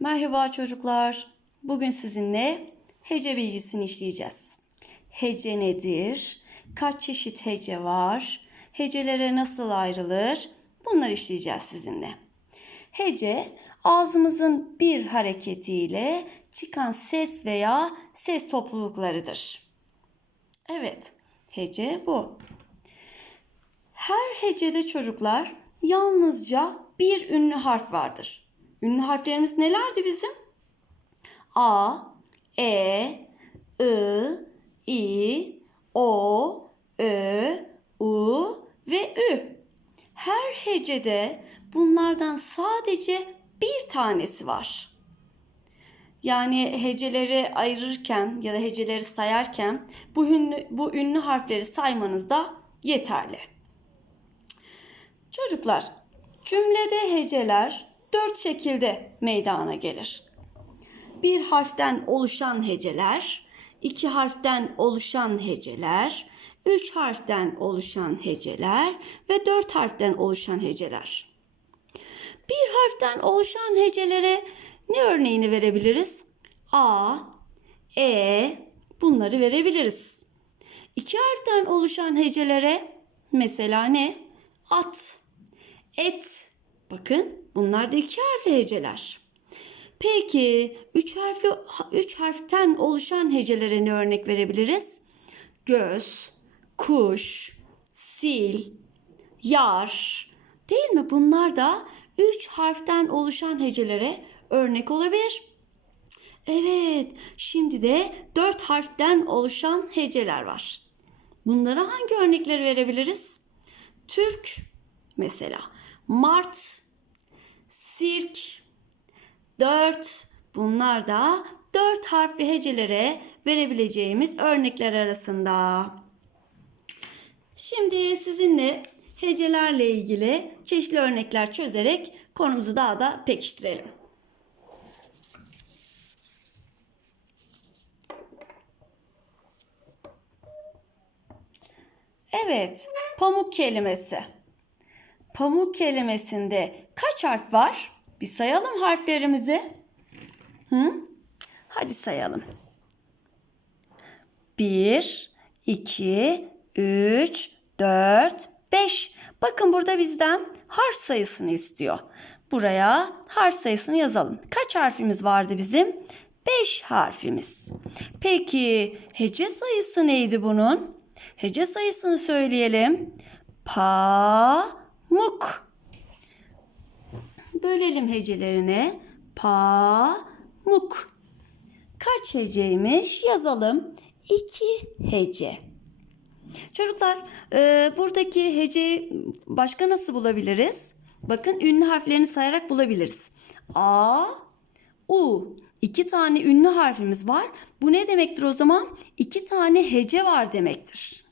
Merhaba çocuklar. Bugün sizinle hece bilgisini işleyeceğiz. Hece nedir? Kaç çeşit hece var? Hecelere nasıl ayrılır? Bunları işleyeceğiz sizinle. Hece ağzımızın bir hareketiyle çıkan ses veya ses topluluklarıdır. Evet, hece bu. Her hecede çocuklar yalnızca bir ünlü harf vardır. Ünlü harflerimiz nelerdi bizim? A, E, I, I, O, Ö, U ve Ü. Her hecede bunlardan sadece bir tanesi var. Yani heceleri ayırırken ya da heceleri sayarken bu ünlü, bu ünlü harfleri saymanız da yeterli. Çocuklar, cümlede heceler dört şekilde meydana gelir. Bir harften oluşan heceler, iki harften oluşan heceler, üç harften oluşan heceler ve dört harften oluşan heceler. Bir harften oluşan hecelere ne örneğini verebiliriz? A, E bunları verebiliriz. İki harften oluşan hecelere mesela ne? At, et. Bakın bunlar da iki harfli heceler. Peki üç harfli üç harften oluşan hecelere ne örnek verebiliriz? Göz, kuş, sil, yar. Değil mi? Bunlar da üç harften oluşan hecelere örnek olabilir. Evet, şimdi de dört harften oluşan heceler var. Bunlara hangi örnekleri verebiliriz? Türk mesela, Mart, sirk, dört. Bunlar da dört harfli hecelere verebileceğimiz örnekler arasında. Şimdi sizinle hecelerle ilgili çeşitli örnekler çözerek konumuzu daha da pekiştirelim. Evet, pamuk kelimesi. Pamuk kelimesinde kaç harf var? Bir sayalım harflerimizi. Hı? Hadi sayalım. 1, 2, 3, 4, 5. Bakın burada bizden harf sayısını istiyor. Buraya harf sayısını yazalım. Kaç harfimiz vardı bizim? 5 harfimiz. Peki hece sayısı neydi bunun? Hece sayısını söyleyelim. Pamuk. Bölelim hecelerine. Pamuk. Kaç heceymiş? Yazalım. 2 hece. Çocuklar e, buradaki hece başka nasıl bulabiliriz? Bakın ünlü harflerini sayarak bulabiliriz. A, U. İki tane ünlü harfimiz var. Bu ne demektir o zaman? İki tane hece var demektir.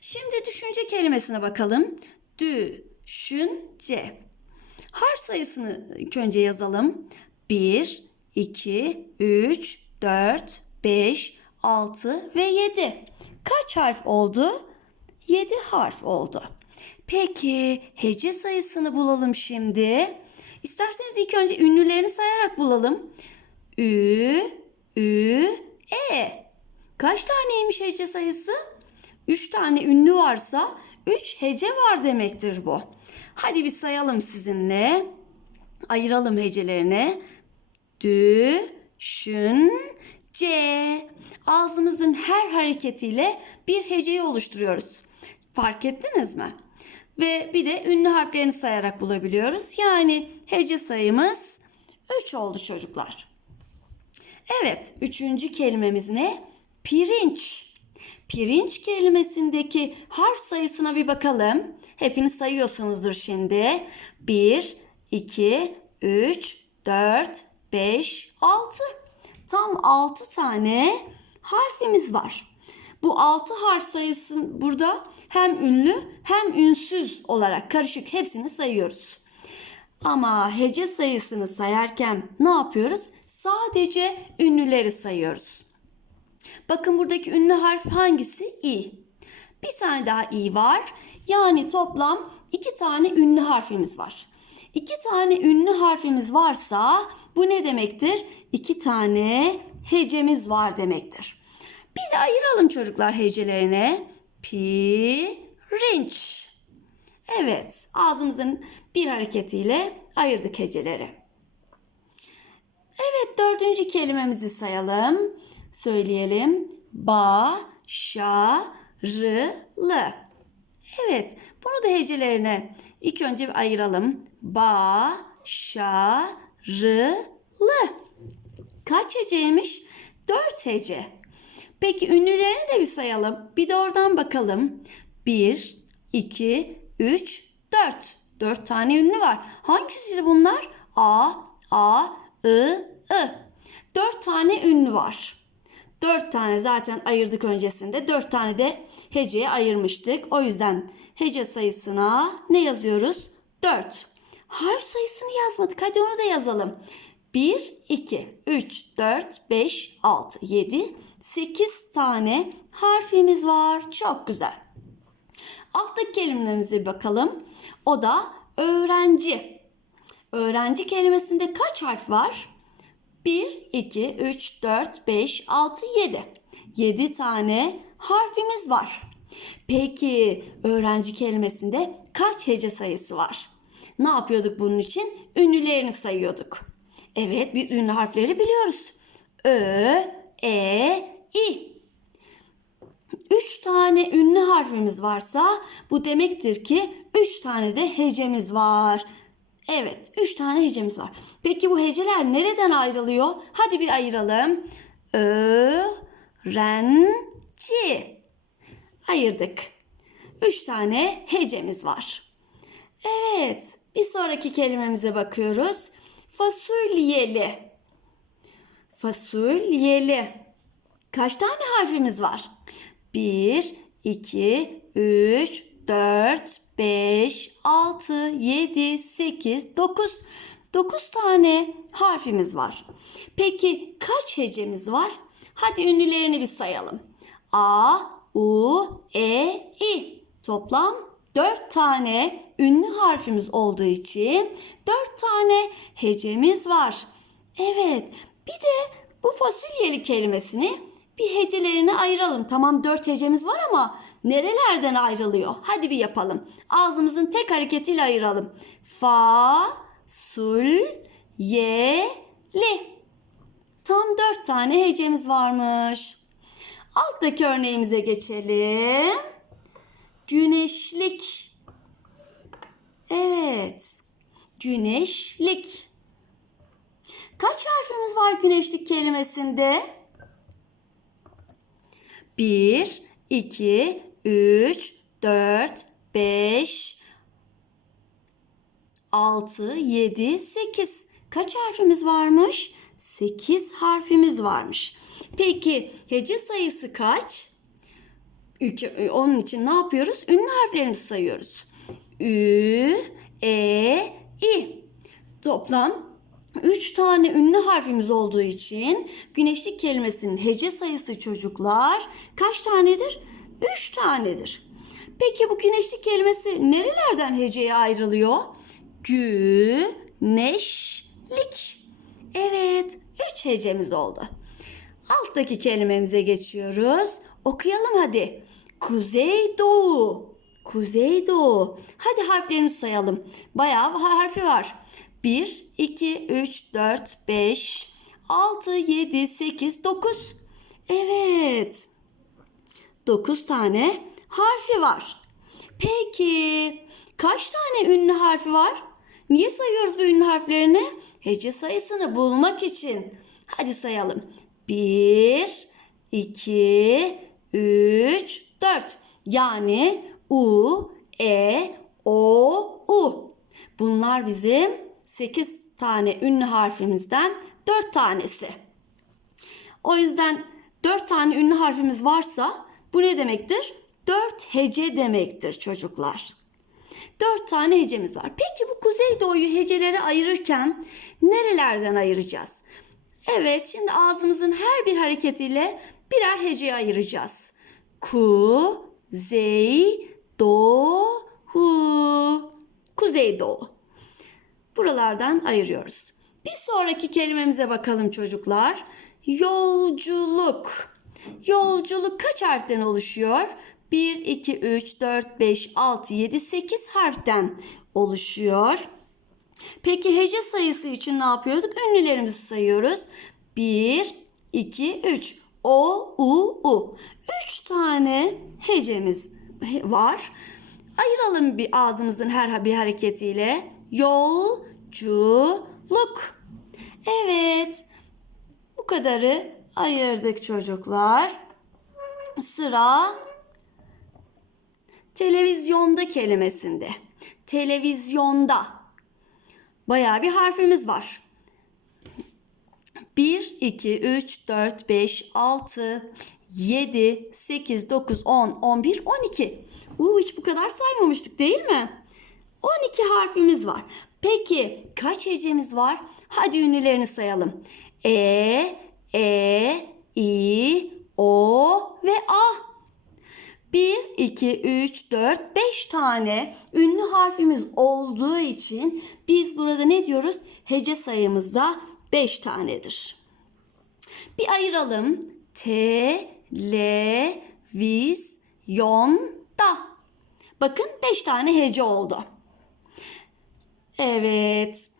Şimdi düşünce kelimesine bakalım. Düşünce. Harf sayısını ilk önce yazalım. 1, 2, 3, 4, 5, 6 ve 7. Kaç harf oldu? 7 harf oldu. Peki hece sayısını bulalım şimdi. İsterseniz ilk önce ünlülerini sayarak bulalım. Ü, Ü, E. Kaç taneymiş hece sayısı? 3 tane ünlü varsa 3 hece var demektir bu. Hadi bir sayalım sizinle. Ayıralım hecelerini. Dü, şün, C. Ağzımızın her hareketiyle bir heceyi oluşturuyoruz. Fark ettiniz mi? Ve bir de ünlü harflerini sayarak bulabiliyoruz. Yani hece sayımız 3 oldu çocuklar. Evet, üçüncü kelimemiz ne? Pirinç. Pirinç kelimesindeki harf sayısına bir bakalım. Hepiniz sayıyorsunuzdur şimdi. 1, 2, 3, 4, 5, 6. Tam 6 tane harfimiz var. Bu 6 harf sayısı burada hem ünlü hem ünsüz olarak karışık hepsini sayıyoruz. Ama hece sayısını sayarken ne yapıyoruz? Sadece ünlüleri sayıyoruz. Bakın buradaki ünlü harf hangisi? İ. Bir tane daha i var. Yani toplam iki tane ünlü harfimiz var. iki tane ünlü harfimiz varsa bu ne demektir? İki tane hecemiz var demektir. Bir de ayıralım çocuklar hecelerine. Pirinç. Evet, ağzımızın bir hareketiyle ayırdık heceleri. Evet, dördüncü kelimemizi sayalım. Söyleyelim. Başarılı. Evet, bunu da hecelerine ilk önce bir ayıralım. Başarılı. Kaç heceymiş? Dört hece. Peki ünlülerini de bir sayalım. Bir de oradan bakalım. Bir, iki, üç, dört. Dört tane ünlü var. Hangisiydi bunlar? A, A, I, I. Dört tane ünlü var. Dört tane zaten ayırdık öncesinde. Dört tane de heceye ayırmıştık. O yüzden hece sayısına ne yazıyoruz? Dört. Harf sayısını yazmadık. Hadi onu da yazalım. 1, 2, 3, 4, 5, 6, 7, 8 tane harfimiz var. Çok güzel. Alttaki kelimemize bir bakalım. O da öğrenci. Öğrenci kelimesinde kaç harf var? 1, 2, 3, 4, 5, 6, 7. 7 tane harfimiz var. Peki öğrenci kelimesinde kaç hece sayısı var? Ne yapıyorduk bunun için? Ünlülerini sayıyorduk. Evet biz ünlü harfleri biliyoruz. Ö, E, İ. Üç tane ünlü harfimiz varsa bu demektir ki üç tane de hecemiz var. Evet, üç tane hecemiz var. Peki bu heceler nereden ayrılıyor? Hadi bir ayıralım. Ö, ren, ci. Ayırdık. Üç tane hecemiz var. Evet, bir sonraki kelimemize bakıyoruz. Fasulyeli. Fasulyeli. Kaç tane harfimiz var? 1, 2, 3, 4, 5, 6, 7, 8, 9. 9 tane harfimiz var. Peki kaç hecemiz var? Hadi ünlülerini bir sayalım. A, U, E, I. Toplam 4 tane ünlü harfimiz olduğu için 4 tane hecemiz var. Evet, bir de bu fasulyeli kelimesini bir hecelerine ayıralım. Tamam 4 hecemiz var ama nerelerden ayrılıyor? Hadi bir yapalım. Ağzımızın tek hareketiyle ayıralım. Fa, sul, ye, li. Tam 4 tane hecemiz varmış. Alttaki örneğimize geçelim. Güneşlik. Evet. Güneşlik. Kaç harfimiz var güneşlik kelimesinde? 1, 2, 3, 4, 5, 6, 7, 8. Kaç harfimiz varmış? 8 harfimiz varmış. Peki hece sayısı kaç? Ülke, onun için ne yapıyoruz? Ünlü harflerimizi sayıyoruz. Ü, E, İ. Toplam 3 tane ünlü harfimiz olduğu için güneşlik kelimesinin hece sayısı çocuklar kaç tanedir? 3 tanedir. Peki bu güneşlik kelimesi nerelerden heceye ayrılıyor? Güneşlik. Evet, 3 hecemiz oldu. Alttaki kelimemize geçiyoruz. Okuyalım hadi. Kuzeydoğu. Kuzeydoğu. Hadi harflerimizi sayalım. Bayağı harfi var. 1, 2, 3, 4, 5, 6, 7, 8, 9. Evet. 9 tane harfi var. Peki kaç tane ünlü harfi var? Niye sayıyoruz bu ünlü harflerini? Hece sayısını bulmak için. Hadi sayalım. 1, 2, 3, 4. Yani U, E, O, U. Bunlar bizim 8 tane ünlü harfimizden 4 tanesi. O yüzden 4 tane ünlü harfimiz varsa bu ne demektir? 4 hece demektir çocuklar. 4 tane hecemiz var. Peki bu kuzeydoğuyu hecelere ayırırken nerelerden ayıracağız? Evet şimdi ağzımızın her bir hareketiyle birer heceye ayıracağız. Ku, zey, do, hu. Kuzeydoğu. buralardan ayırıyoruz. Bir sonraki kelimemize bakalım çocuklar. Yolculuk. Yolculuk kaç harften oluşuyor? 1, 2, 3, 4, 5, 6, 7, 8 harften oluşuyor. Peki hece sayısı için ne yapıyorduk? Ünlülerimizi sayıyoruz. 1, 2, 3. O, U, U. 3 tane hecemiz var. Ayıralım bir ağzımızın her bir hareketiyle. Yolculuk. Evet. Bu kadarı ayırdık çocuklar. Sıra televizyonda kelimesinde. Televizyonda. Bayağı bir harfimiz var. 1, 2, 3, 4, 5, 6, 7, 8, 9, 10, 11, 12. Uuu hiç bu kadar saymamıştık değil mi? 12 harfimiz var. Peki kaç hecemiz var? Hadi ünlülerini sayalım. E, İ, O ve A. 1, 2, 3, 4, 5 tane ünlü harfimiz olduğu için biz burada ne diyoruz? Hece sayımızda 5 tanedir. Bir ayıralım. Televizyonda. Bakın 5 tane hece oldu. Evet.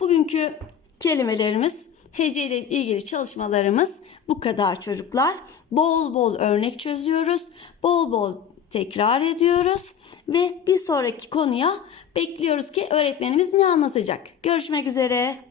Bugünkü kelimelerimiz hece ile ilgili çalışmalarımız bu kadar çocuklar. Bol bol örnek çözüyoruz. Bol bol tekrar ediyoruz ve bir sonraki konuya bekliyoruz ki öğretmenimiz ne anlatacak. Görüşmek üzere.